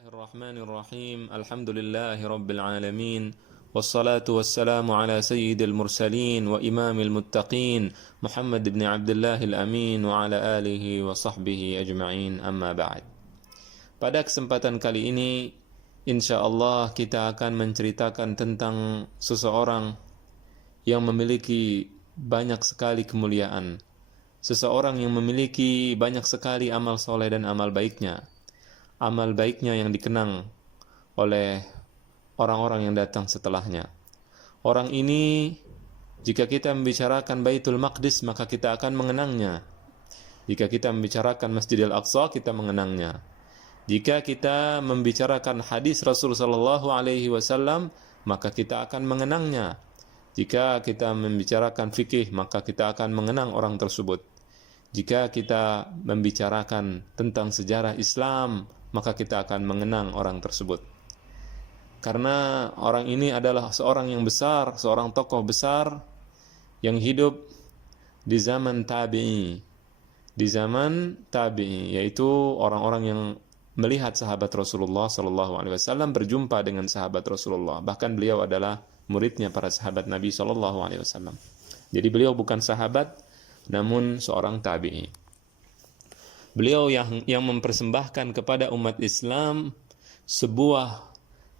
Bismillahirrahmanirrahim. Alhamdulillahi rabbil alamin. Wassalatu wassalamu ala sayyidil mursalin wa imamil muttaqin Muhammad ibn Abdullah al-Amin wa ala alihi wa sahbihi ajma'in, amma ba'd. Pada kesempatan kali ini insyaallah kita akan menceritakan tentang seseorang yang memiliki banyak sekali kemuliaan, seseorang yang memiliki banyak sekali amal soleh dan amal baiknya yang dikenang oleh orang-orang yang datang setelahnya. Orang ini, jika kita membicarakan Baitul Maqdis, maka kita akan mengenangnya. Jika kita membicarakan Masjidil Aqsa, kita mengenangnya. Jika kita membicarakan hadis Rasul sallallahu alaihi wasallam, maka kita akan mengenangnya. Jika kita membicarakan fikih, maka kita akan mengenang orang tersebut. Jika kita membicarakan tentang sejarah Islam, maka kita akan mengenang orang tersebut. Karena orang ini adalah seorang yang besar, seorang tokoh besar yang hidup di zaman tabi'i. Di zaman tabi'i, yaitu orang-orang yang melihat sahabat Rasulullah sallallahu alaihi wasallam berjumpa dengan sahabat Rasulullah. Bahkan beliau adalah muridnya para sahabat Nabi sallallahu alaihi wasallam. Jadi beliau bukan sahabat, namun seorang tabi'i. Beliau yang mempersembahkan kepada umat Islam sebuah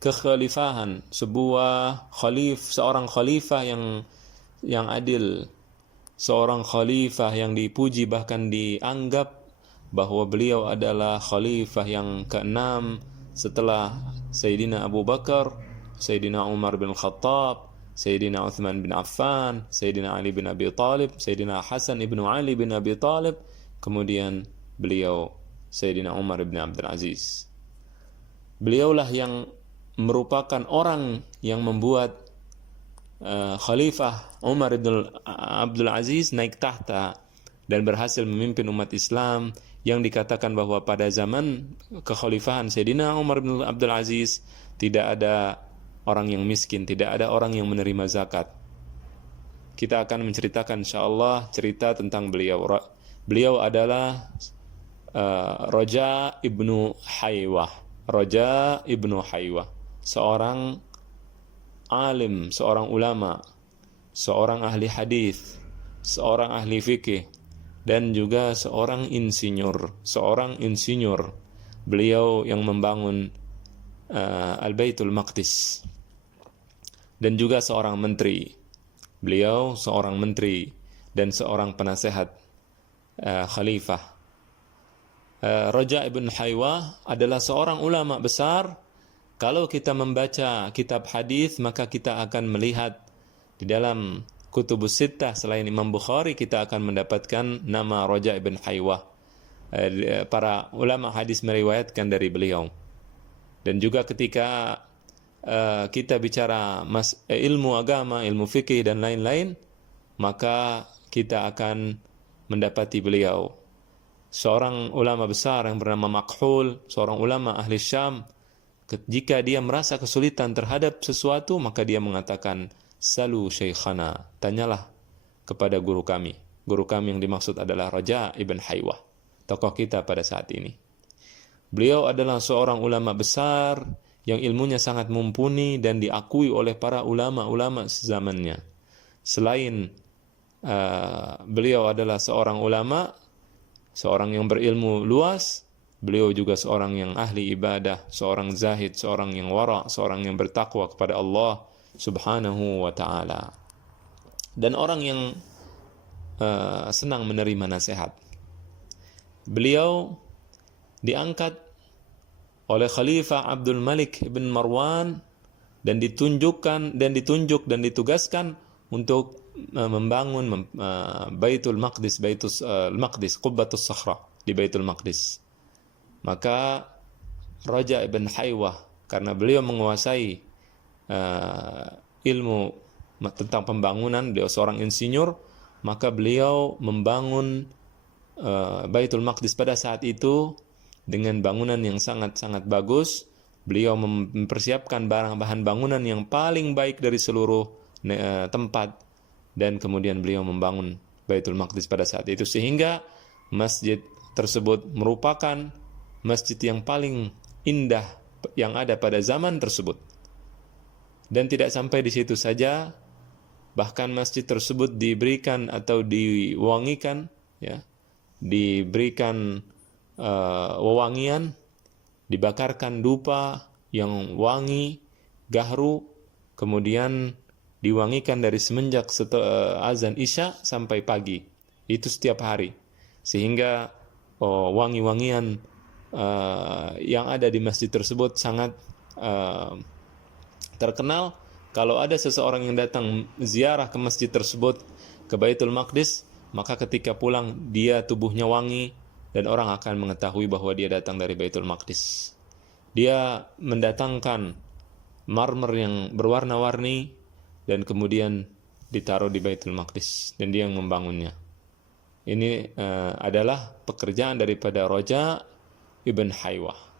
kekhalifahan, seorang khalifah yang adil, seorang khalifah yang dipuji, bahkan dianggap bahwa beliau adalah khalifah yang keenam setelah Sayyidina Abu Bakar, Sayyidina Umar bin Khattab, Sayyidina Uthman bin Affan, Sayyidina Ali bin Abi Talib, Sayyidina Hasan ibn Ali bin Abi Talib, kemudian beliau Sayyidina Umar bin Abdul Aziz. Beliaulah yang merupakan orang yang membuat Khalifah Umar bin Abdul Aziz naik tahta dan berhasil memimpin umat Islam, yang dikatakan bahwa pada zaman kekhalifahan Sayyidina Umar bin Abdul Aziz tidak ada orang yang miskin, tidak ada orang yang menerima zakat. Kita akan menceritakan insyaallah cerita tentang beliau. Beliau adalah Raja ibnu Haywah. Raja ibnu Haywah, seorang alim, seorang ulama, seorang ahli hadis, seorang ahli fikih, dan juga seorang insinyur. Beliau yang membangun Al-Baitul Maqdis, dan juga seorang menteri. Beliau seorang menteri dan seorang penasehat khalifah. Raja ibn Haywah adalah seorang ulama besar. Kalau kita membaca kitab hadis, maka kita akan melihat di dalam Kutubus Sittah selain Imam Bukhari, kita akan mendapatkan nama Raja ibn Haywah. Para ulama hadis meriwayatkan dari beliau. Dan juga ketika kita bicara ilmu agama, ilmu fikih dan lain-lain, maka kita akan mendapati beliau seorang ulama besar yang bernama Makhul, seorang ulama ahli Syam. Jika dia merasa kesulitan terhadap sesuatu, maka dia mengatakan, "Salu syaikhana," tanyalah kepada guru kami. Guru kami yang dimaksud adalah Raja ibn Haywah, tokoh kita pada saat ini. Beliau adalah seorang ulama besar yang ilmunya sangat mumpuni dan diakui oleh para ulama-ulama sezamannya. Selain beliau adalah seorang ulama, seorang yang berilmu luas, beliau juga seorang yang ahli ibadah, seorang zahid, seorang yang wara, seorang yang bertakwa kepada Allah subhanahu wa ta'ala. Dan orang yang senang menerima nasihat. Beliau diangkat oleh Khalifah Abdul Malik ibn Marwan dan ditunjuk dan ditugaskan untuk membangun Baitul Maqdis, Qubbatus Sakhra di Baitul Maqdis. Maka Raja ibn Haywah, karena beliau menguasai ilmu tentang pembangunan, beliau seorang insinyur, maka beliau membangun Baitul Maqdis pada saat itu dengan bangunan yang sangat-sangat bagus. Beliau mempersiapkan bahan bangunan yang paling baik dari seluruh tempat, dan kemudian beliau membangun Baitul Maqdis pada saat itu, sehingga masjid tersebut merupakan masjid yang paling indah yang ada pada zaman tersebut. Dan tidak sampai di situ saja, bahkan masjid tersebut diberikan atau diwangikan, ya, diberikan wewangian, dibakarkan dupa yang wangi, gahru, kemudian diwangikan dari semenjak azan Isya sampai pagi. Itu setiap hari. Sehingga wangi-wangian yang ada di masjid tersebut sangat terkenal. Kalau ada seseorang yang datang ziarah ke masjid tersebut, ke Baitul Maqdis, maka ketika pulang dia tubuhnya wangi dan orang akan mengetahui bahwa dia datang dari Baitul Maqdis. Dia mendatangkan marmer yang berwarna-warni dan kemudian ditaruh di Baitul Maqdis dan dia yang membangunnya. Ini adalah pekerjaan daripada Raja ibn Haywah.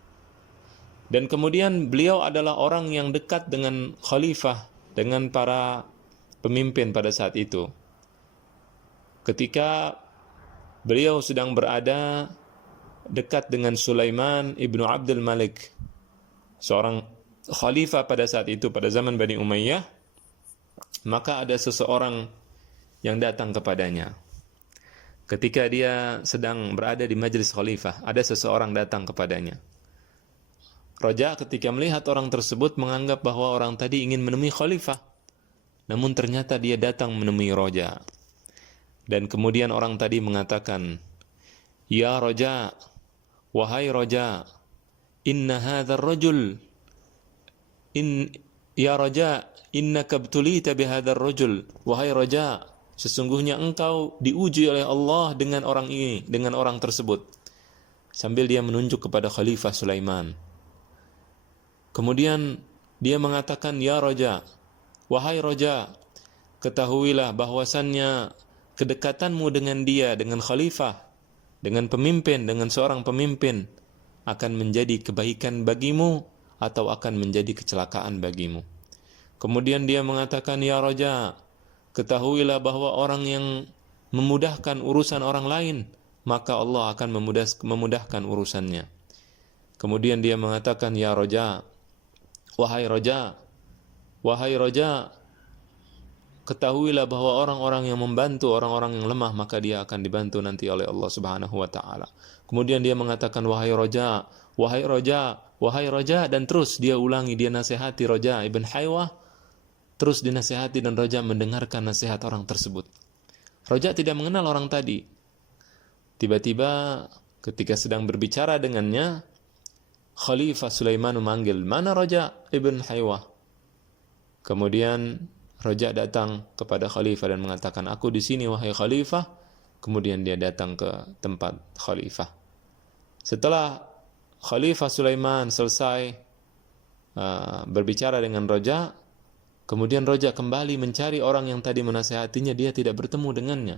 Dan kemudian beliau adalah orang yang dekat dengan khalifah, dengan para pemimpin pada saat itu. Ketika beliau sedang berada dekat dengan Sulaiman ibnu Abdul Malik, seorang khalifah pada saat itu, pada zaman Bani Umayyah, maka ada seseorang yang datang kepadanya. Ketika dia sedang berada di majelis khalifah, ada seseorang datang kepadanya. Raja ketika melihat orang tersebut menganggap bahwa orang tadi ingin menemui khalifah. Namun ternyata dia datang menemui Raja. Dan kemudian orang tadi mengatakan, "Ya Raja, wahai Raja, inna hadzal rajul ya Raja, innaka btulita bihadzal rajul." Wahai Raja, sesungguhnya engkau diuji oleh Allah dengan orang ini, dengan orang tersebut. Sambil dia menunjuk kepada Khalifah Sulaiman. Kemudian dia mengatakan, "Ya Raja, wahai Raja, ketahuilah bahwasannya kedekatanmu dengan dia, dengan khalifah, dengan pemimpin, dengan seorang pemimpin akan menjadi kebaikan bagimu atau akan menjadi kecelakaan bagimu." Kemudian dia mengatakan, "Ya Raja, ketahuilah bahwa orang yang memudahkan urusan orang lain, maka Allah akan memudahkan urusannya." Kemudian dia mengatakan, "Ya Raja, wahai Raja, ketahuilah bahwa orang-orang yang membantu orang-orang yang lemah, maka dia akan dibantu nanti oleh Allah Subhanahu wa taala." Kemudian dia mengatakan, "Wahai Raja, wahai Raja, wahai Raja," dan terus dia ulangi, dia nasihati Raja ibn Haywah, terus dinasihati dan Raja mendengarkan nasihat orang tersebut. Raja tidak mengenal orang tadi. Tiba-tiba ketika sedang berbicara dengannya, Khalifah Sulaiman memanggil, "Mana Raja ibn Haywah?" Kemudian Raja datang kepada Khalifah dan mengatakan, "Aku di sini wahai Khalifah." Kemudian dia datang ke tempat Khalifah. Setelah Khalifah Sulaiman selesai berbicara dengan Raja, kemudian Raja kembali mencari orang yang tadi menasihatinya, dia tidak bertemu dengannya.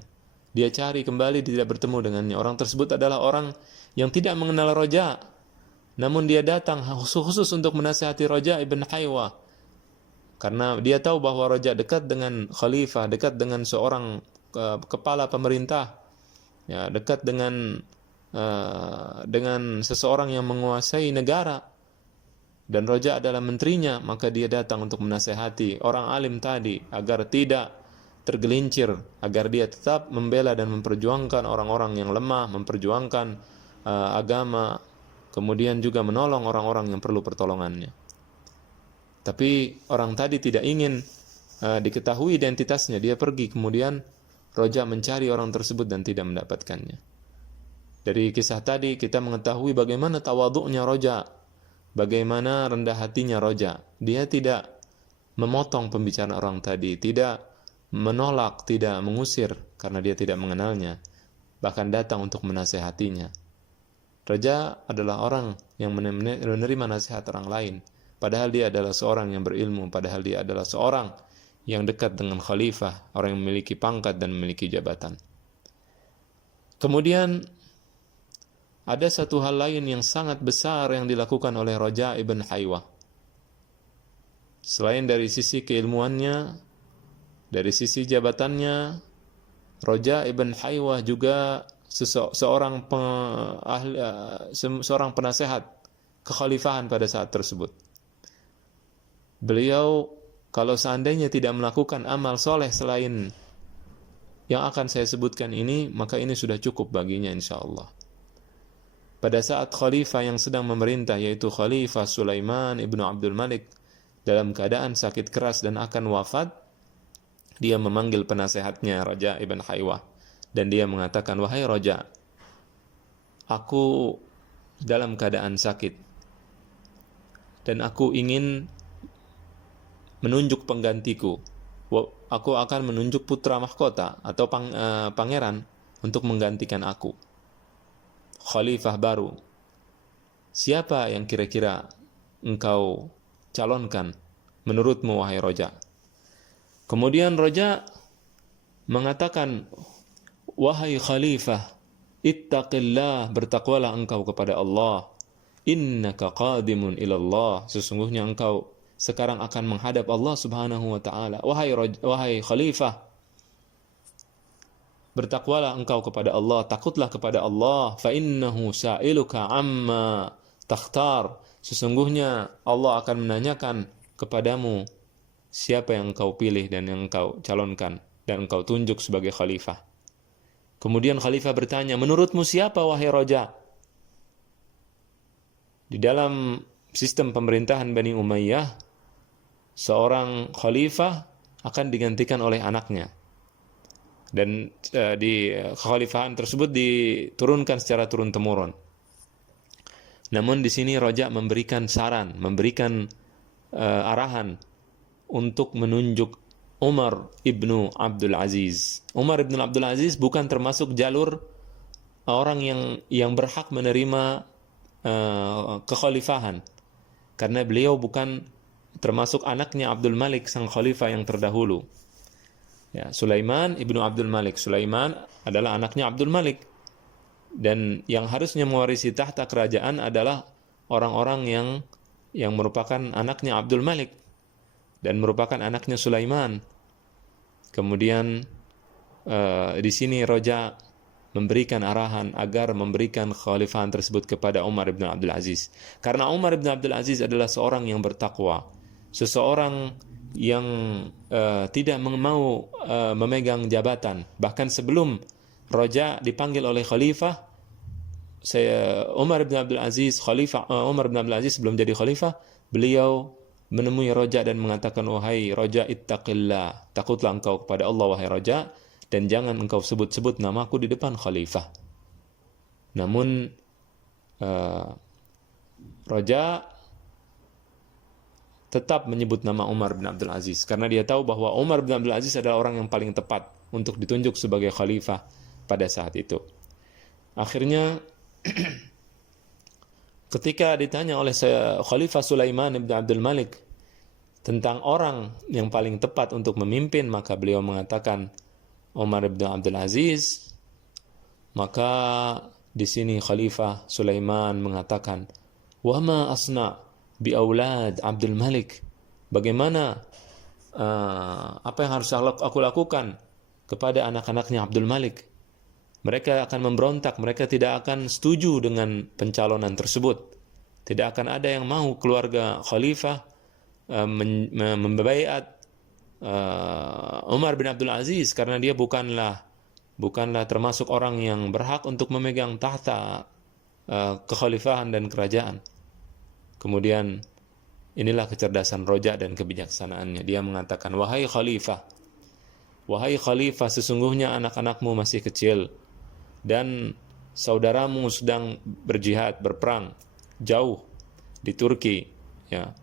Dia cari kembali, tidak bertemu dengannya. Orang tersebut adalah orang yang tidak mengenal Raja, namun dia datang khusus untuk menasihati Raja ibn Haywah. Karena dia tahu bahwa Raja dekat dengan khalifah, dekat dengan seorang kepala pemerintah, ya, dekat dengan seseorang yang menguasai negara, dan Raja adalah menterinya, maka dia datang untuk menasihati orang alim tadi agar tidak tergelincir, agar dia tetap membela dan memperjuangkan orang-orang yang lemah, memperjuangkan agama, kemudian juga menolong orang-orang yang perlu pertolongannya. Tapi orang tadi tidak ingin diketahui identitasnya. Dia pergi, kemudian Raja mencari orang tersebut dan tidak mendapatkannya. Dari kisah tadi kita mengetahui bagaimana tawadhu'nya Raja, bagaimana rendah hatinya Raja. Dia tidak memotong pembicaraan orang tadi, tidak menolak, tidak mengusir karena dia tidak mengenalnya, bahkan datang untuk menasehatinya. Raja adalah orang yang menerima nasihat orang lain, padahal dia adalah seorang yang berilmu, padahal dia adalah seorang yang dekat dengan khalifah, orang yang memiliki pangkat dan memiliki jabatan. Kemudian ada satu hal lain yang sangat besar yang dilakukan oleh Raja ibn Haywah. Selain dari sisi keilmuannya, dari sisi jabatannya, Raja ibn Haywah juga seorang penasehat kekhalifahan pada saat tersebut. Beliau kalau seandainya tidak melakukan amal soleh selain yang akan saya sebutkan ini, maka ini sudah cukup baginya insyaallah. Pada saat khalifah yang sedang memerintah, yaitu Khalifah Sulaiman ibnu Abdul Malik, dalam keadaan sakit keras dan akan wafat, dia memanggil penasehatnya Raja ibn Haywah, dan dia mengatakan, wahai Raja, aku dalam keadaan sakit dan aku ingin menunjuk penggantiku. Aku akan menunjuk putra mahkota atau pangeran untuk menggantikan aku, khalifah baru. Siapa yang kira-kira engkau calonkan menurutmu, wahai Raja? Kemudian Raja mengatakan, wahai khalifah, ittaqillah, bertakwalah engkau kepada Allah. Innaka qadimun ilallah, sesungguhnya engkau sekarang akan menghadap Allah Subhanahu wa taala. Wahai khalifah, bertakwalah engkau kepada Allah, takutlah kepada Allah. Fa innahu sa'iluka amma takhtar, sesungguhnya Allah akan menanyakan kepadamu siapa yang engkau pilih dan yang engkau calonkan dan engkau tunjuk sebagai khalifah. Kemudian khalifah bertanya, menurutmu siapa wahai Raja? Di dalam sistem pemerintahan Bani Umayyah, seorang khalifah akan digantikan oleh anaknya. Dan di kekhalifahan tersebut diturunkan secara turun-temurun. Namun di sini Raja memberikan saran, memberikan arahan untuk menunjuk Umar ibnu Abdul Aziz. Umar ibnu Abdul Aziz bukan termasuk jalur orang yang berhak menerima kekhalifahan, karena beliau bukan termasuk anaknya Abdul Malik sang khalifah yang terdahulu. Ya, Sulaiman ibnu Abdul Malik. Sulaiman adalah anaknya Abdul Malik, dan yang harusnya mewarisi tahta kerajaan adalah orang-orang yang merupakan anaknya Abdul Malik dan merupakan anaknya Sulaiman. Kemudian di sini Raja memberikan arahan agar memberikan kekhalifahan tersebut kepada Umar ibn Abdul Aziz. Karena Umar ibn Abdul Aziz adalah seorang yang bertakwa, seseorang yang tidak mau memegang jabatan. Bahkan sebelum Raja dipanggil oleh khalifah, Umar ibn Abdul Aziz, Umar ibn Abdul Aziz sebelum jadi khalifah, beliau menemui Raja dan mengatakan, wahai Raja, ittaqillah, takutlah engkau kepada Allah wahai Raja, dan jangan engkau sebut-sebut namaku di depan khalifah. Namun Raja tetap menyebut nama Umar bin Abdul Aziz, karena dia tahu bahwa Umar bin Abdul Aziz adalah orang yang paling tepat untuk ditunjuk sebagai khalifah pada saat itu. Akhirnya ketika ditanya oleh Khalifah Sulaiman bin Abdul Malik tentang orang yang paling tepat untuk memimpin, maka beliau mengatakan Umar bin Abdul Aziz. Maka di sini Khalifah Sulaiman mengatakan, wa ma asna bi aulad Abdul Malik, bagaimana apa yang harus aku lakukan kepada anak-anaknya Abdul Malik? Mereka akan memberontak, mereka tidak akan setuju dengan pencalonan tersebut. Tidak akan ada yang mau keluarga khalifah membaiat Umar bin Abdul Aziz, karena dia bukanlah termasuk orang yang berhak untuk memegang tahta kekhalifahan dan kerajaan. Kemudian inilah kecerdasan Raja dan kebijaksanaannya. Dia mengatakan, wahai khalifah, sesungguhnya anak-anakmu masih kecil dan saudaramu sedang berjihad, berperang jauh di Turki. Ya,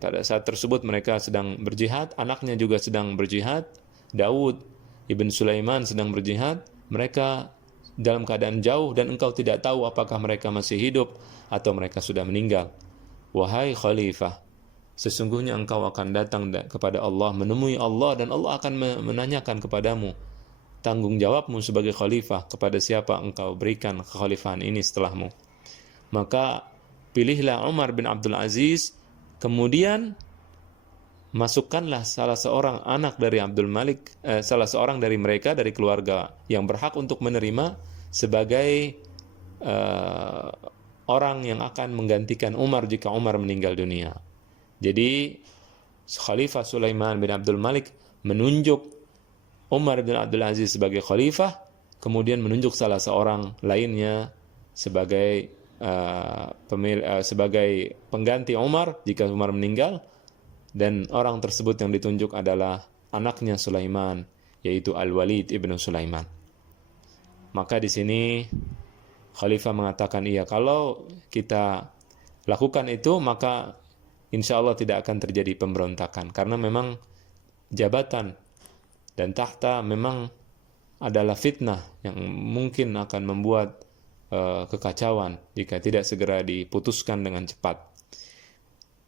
pada saat tersebut mereka sedang berjihad, anaknya juga sedang berjihad, Daud ibn Sulaiman sedang berjihad. Mereka dalam keadaan jauh dan engkau tidak tahu apakah mereka masih hidup atau mereka sudah meninggal. Wahai khalifah, sesungguhnya engkau akan datang kepada Allah, menemui Allah, dan Allah akan menanyakan kepadamu tanggung jawabmu sebagai khalifah, kepada siapa engkau berikan kekhalifahan ini setelahmu. Maka pilihlah Umar bin Abdul Aziz, kemudian masukkanlah salah seorang anak dari Abdul Malik, salah seorang dari mereka, dari keluarga yang berhak untuk menerima sebagai orang yang akan menggantikan Umar jika Umar meninggal dunia. Jadi Khalifah Sulaiman bin Abdul Malik menunjuk Umar bin Abdul Aziz sebagai khalifah, kemudian menunjuk salah seorang lainnya sebagai sebagai pengganti Umar jika Umar meninggal, dan orang tersebut yang ditunjuk adalah anaknya Sulaiman, yaitu Al-Walid ibnu Sulaiman. Maka di sini khalifah mengatakan, iya, kalau kita lakukan itu maka insya Allah tidak akan terjadi pemberontakan, karena memang jabatan dan tahta memang adalah fitnah yang mungkin akan membuat kekacauan jika tidak segera diputuskan dengan cepat.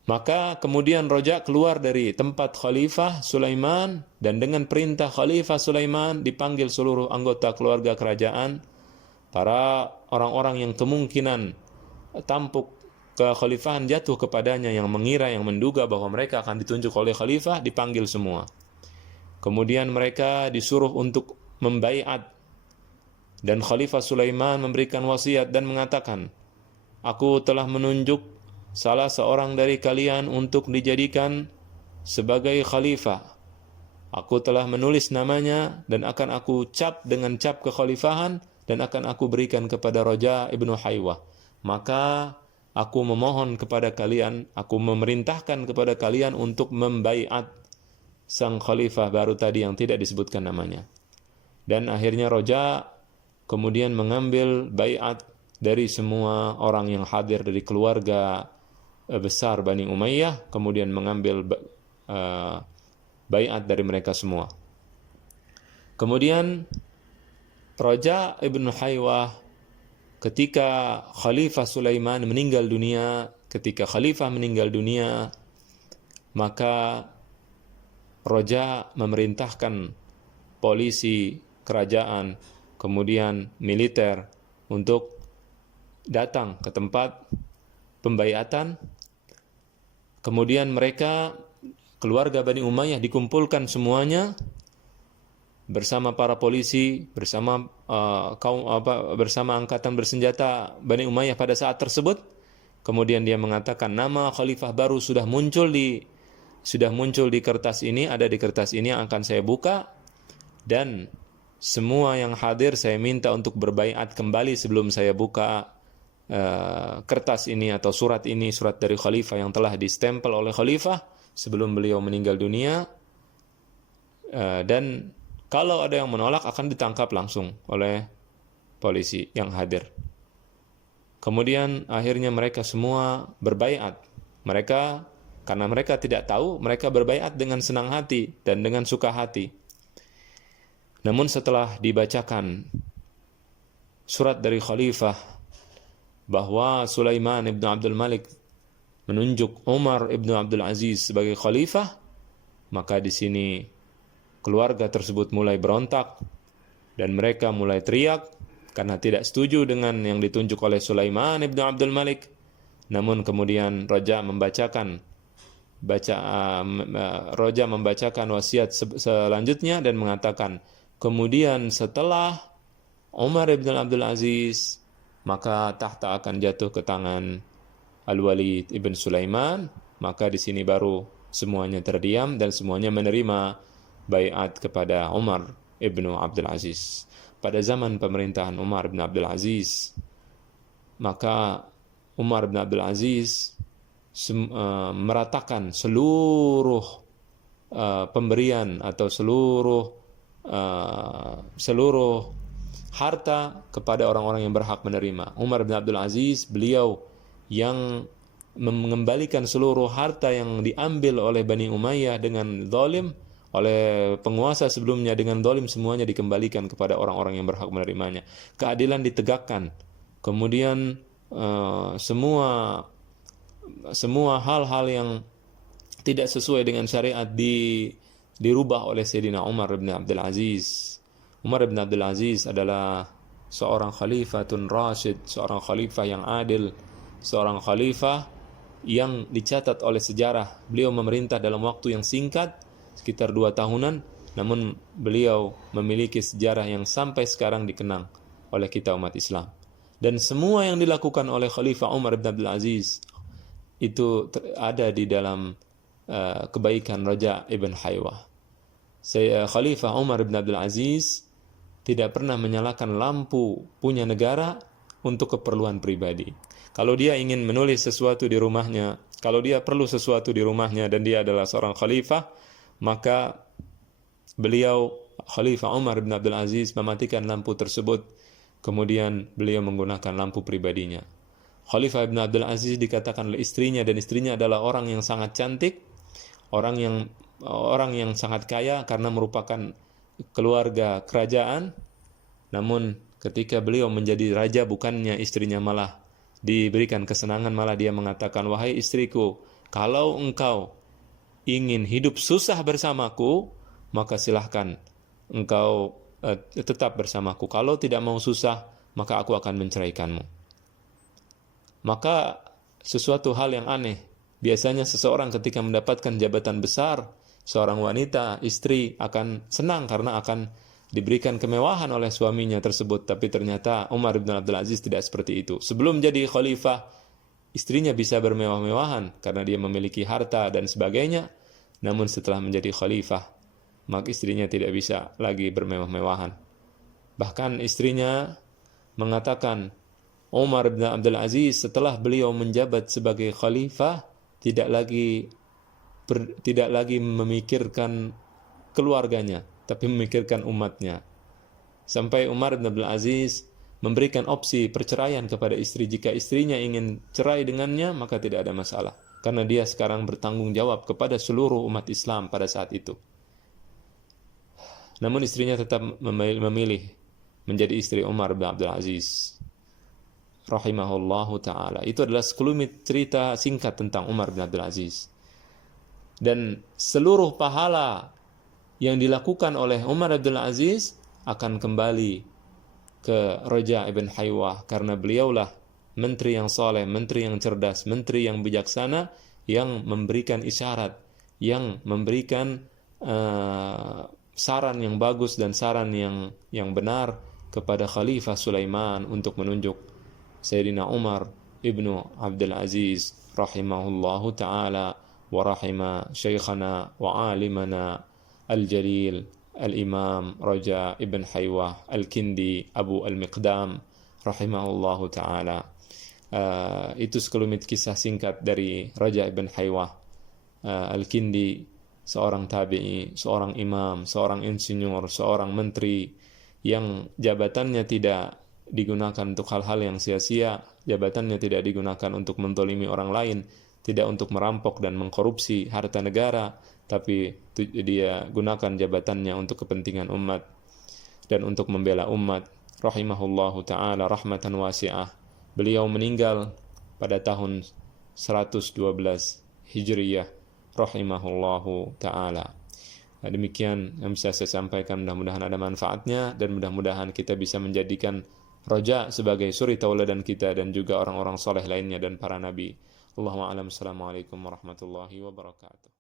Maka kemudian Roja keluar dari tempat Khalifah Sulaiman, dan dengan perintah Khalifah Sulaiman dipanggil seluruh anggota keluarga kerajaan, para orang-orang yang kemungkinan tampuk kekhalifahan jatuh kepadanya, yang mengira, yang menduga bahwa mereka akan ditunjuk oleh khalifah, dipanggil semua. Kemudian mereka disuruh untuk membaiat, dan Khalifah Sulaiman memberikan wasiat dan mengatakan, aku telah menunjuk salah seorang dari kalian untuk dijadikan sebagai khalifah. Aku telah menulis namanya dan akan aku cap dengan cap kekhalifahan, dan akan aku berikan kepada Roja ibnu Haywah. Maka aku memohon kepada kalian, aku memerintahkan kepada kalian untuk membaiat sang khalifah baru tadi yang tidak disebutkan namanya. Dan akhirnya Roja kemudian mengambil baiat dari semua orang yang hadir dari keluarga besar Bani Umayyah, kemudian mengambil baiat dari mereka semua. Kemudian Roja ibnu Haywah, ketika Khalifah Sulaiman meninggal dunia, maka Roja memerintahkan polisi kerajaan, kemudian militer untuk datang ke tempat pembaiatan. Kemudian mereka, keluarga Bani Umayyah, dikumpulkan semuanya bersama para polisi, bersama bersama angkatan bersenjata Bani Umayyah pada saat tersebut. Kemudian dia mengatakan, nama khalifah baru sudah muncul di kertas ini, ada di kertas ini yang akan saya buka, dan semua yang hadir saya minta untuk berbaiat kembali sebelum saya buka kertas ini atau surat ini, surat dari khalifah yang telah distempel oleh khalifah sebelum beliau meninggal dunia, dan kalau ada yang menolak akan ditangkap langsung oleh polisi yang hadir. Kemudian akhirnya mereka semua berbaiat. Karena mereka tidak tahu, mereka berbaiat dengan senang hati dan dengan suka hati. Namun setelah dibacakan surat dari khalifah bahwa Sulaiman ibn Abdul Malik menunjuk Umar ibn Abdul Aziz sebagai khalifah, maka di sini keluarga tersebut mulai berontak dan mereka mulai teriak karena tidak setuju dengan yang ditunjuk oleh Sulaiman ibn Abdul Malik. Namun kemudian Roja membacakan wasiat selanjutnya dan mengatakan, kemudian setelah Umar ibn Abdul Aziz, maka tahta akan jatuh ke tangan Al-Walid ibn Sulaiman. Maka di sini baru semuanya terdiam dan semuanya menerima baiat kepada Umar ibn Abdul Aziz. Pada zaman pemerintahan Umar ibn Abdul Aziz, maka Umar ibn Abdul Aziz meratakan seluruh pemberian atau seluruh harta kepada orang-orang yang berhak menerima. Umar bin Abdul Aziz, beliau yang mengembalikan seluruh harta yang diambil oleh Bani Umayyah dengan zalim, oleh penguasa sebelumnya dengan zalim, semuanya dikembalikan kepada orang-orang yang berhak menerimanya. Keadilan ditegakkan. Kemudian semua hal-hal yang tidak sesuai dengan syariat dirubah oleh Sayyidina Umar bin Abdul Aziz. Umar bin Abdul Aziz adalah seorang khalifatun rasyid, seorang khalifah yang adil, seorang khalifah yang dicatat oleh sejarah. Beliau memerintah dalam waktu yang singkat, sekitar 2 tahunan, namun beliau memiliki sejarah yang sampai sekarang dikenang oleh kita umat Islam. Dan semua yang dilakukan oleh Khalifah Umar bin Abdul Aziz itu ada di dalam kebaikan Raja ibn Haywah. Khalifah Umar bin Abdul Aziz tidak pernah menyalakan lampu punya negara untuk keperluan pribadi. Kalau dia ingin menulis sesuatu di rumahnya, kalau dia perlu sesuatu di rumahnya dan dia adalah seorang khalifah, maka beliau Khalifah Umar bin Abdul Aziz mematikan lampu tersebut, kemudian beliau menggunakan lampu pribadinya. Khalifah ibn Abdul Aziz dikatakan oleh istrinya, dan istrinya adalah orang yang sangat cantik, orang yang sangat kaya karena merupakan keluarga kerajaan. Namun ketika beliau menjadi raja, bukannya istrinya malah diberikan kesenangan, malah dia mengatakan, wahai istriku, kalau engkau ingin hidup susah bersamaku, maka silahkan engkau tetap bersamaku. Kalau tidak mau susah, maka aku akan menceraikanmu. Maka sesuatu hal yang aneh, biasanya seseorang ketika mendapatkan jabatan besar, seorang wanita, istri akan senang karena akan diberikan kemewahan oleh suaminya tersebut. Tapi ternyata Umar bin Abdul Aziz tidak seperti itu. Sebelum jadi khalifah, istrinya bisa bermewah-mewahan karena dia memiliki harta dan sebagainya. Namun setelah menjadi khalifah, maka istrinya tidak bisa lagi bermewah-mewahan. Bahkan istrinya mengatakan, Umar bin Abdul Aziz setelah beliau menjabat sebagai khalifah tidak lagi memikirkan keluarganya, tapi memikirkan umatnya. Sampai Umar bin Abdul Aziz memberikan opsi perceraian kepada istri. Jika istrinya ingin cerai dengannya, maka tidak ada masalah, karena dia sekarang bertanggung jawab kepada seluruh umat Islam pada saat itu. Namun istrinya tetap memilih menjadi istri Umar bin Abdul Aziz rahimahullahu ta'ala. Itu adalah sekelumit cerita singkat tentang Umar bin Abdul Aziz. Dan seluruh pahala yang dilakukan oleh Umar bin Abdul Aziz akan kembali ke Raja ibn Haywah, karena beliaulah menteri yang saleh, menteri yang cerdas, menteri yang bijaksana, yang memberikan isyarat, yang memberikan saran yang bagus dan saran yang benar kepada Khalifah Sulaiman untuk menunjuk Sayyidina Umar ibnu Abdul Aziz rahimahullahu ta'ala wa rahima syekhana wa alimana al-jalil al-imam Raja ibn Haywah al-Kindi Abu al-Miqdam rahimahullahu ta'ala. Itu sekelumit kisah singkat dari Raja ibn Haywah al-Kindi, seorang tabi'i, seorang imam, seorang insinyur, seorang menteri yang jabatannya tidak digunakan untuk hal-hal yang sia-sia, jabatannya tidak digunakan untuk menzalimi orang lain, tidak untuk merampok dan mengkorupsi harta negara, tapi dia gunakan jabatannya untuk kepentingan umat dan untuk membela umat. Rahimahullahu ta'ala rahmatan wasi'ah. Beliau meninggal pada tahun 112 Hijriyah rahimahullahu ta'ala. Demikian yang bisa saya sampaikan, mudah-mudahan ada manfaatnya dan mudah-mudahan kita bisa menjadikan Raja sebagai suri tauladan kita dan juga orang-orang soleh lainnya dan para nabi. Allahumma a'lam. Assalamualaikum warahmatullahi wabarakatuh.